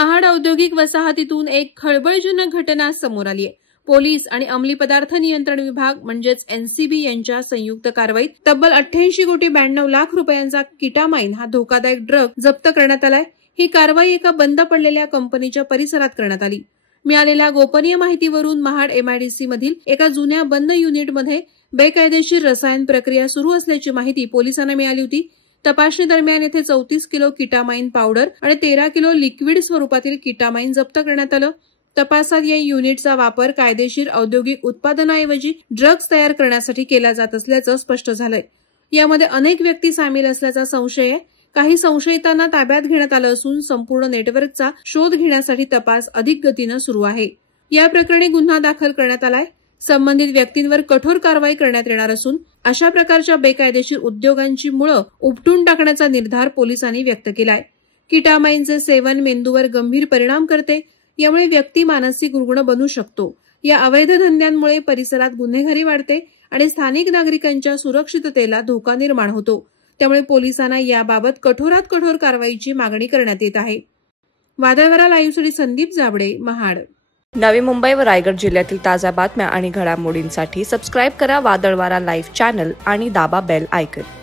महाड औद्योगिक वसाहतीतून एक खळबळजनक घटना समोर आली आहे। पोलीस आणि अंमली पदार्थ नियंत्रण विभाग म्हणजेच एनसीबी यांच्या संयुक्त कारवाईत तब्बल 88 कोटी 92 लाख रुपयांचा किटामाइन हा धोकादायक ड्रग जप्त करण्यात आलाय। ही कारवाई एका बंद पडलेल्या कंपनीच्या परिसरात करण्यात आली। मिळालेल्या गोपनीय माहितीवरून महाड एमआयडीसी मधील एका जुन्या बंद युनिटमध्ये बेकायदेशीर रसायन प्रक्रिया सुरू असल्याची माहिती पोलिसांना मिळाली होती। तपासणी दरम्यान येथे 34 किलो किटामाइन पावडर आणि 13 किलो लिक्विड स्वरूपातील किटामाइन जप्त करण्यात आलं। तपासात या युनिटचा वापर कायदेशीर औद्योगिक उत्पादनाऐवजी ड्रग्ज तयार करण्यासाठी केला जात असल्याचं स्पष्ट झालंय। यामध्ये अनेक व्यक्ती सामील असल्याचा संशय आहे। काही संशयितांना ताब्यात घेण्यात आलं असून संपूर्ण नेटवर्कचा शोध घेण्यासाठी तपास अधिक गतीनं सुरू आहे। या प्रकरणी गुन्हा दाखल करण्यात आलाय। संबंधित व्यक्तींवर कठोर कारवाई करण्यात येणार असून अशा प्रकारच्या बेकायदेशीर उद्योगांची मुळं उपटून टाकण्याचा निर्धार पोलिसांनी व्यक्त केलाय। किटामाइनचे सेवन मेंदूवर गंभीर परिणाम करते, यामुळे व्यक्ती मानसिक रुग्ण बनू शकतो। या अवैध धंद्यांमुळे परिसरात गुन्हेगारी वाढते आणि स्थानिक नागरिकांच्या सुरक्षिततेला धोका निर्माण होतो। त्यामुळे पोलिसांना याबाबत कठोरात कठोर कारवाईची मागणी करण्यात येत आहे। वादळवारा लाईव्हसाठी संदीप जाबडे, महाड। नवी मुंबई व रायगड जिल्ह्यातील ताज्या बातम्या आणि घडामोडींसाठी सबस्क्राईब करा वादळवारा लाईव्ह चॅनल आणि दाबा बेल आयकॉन।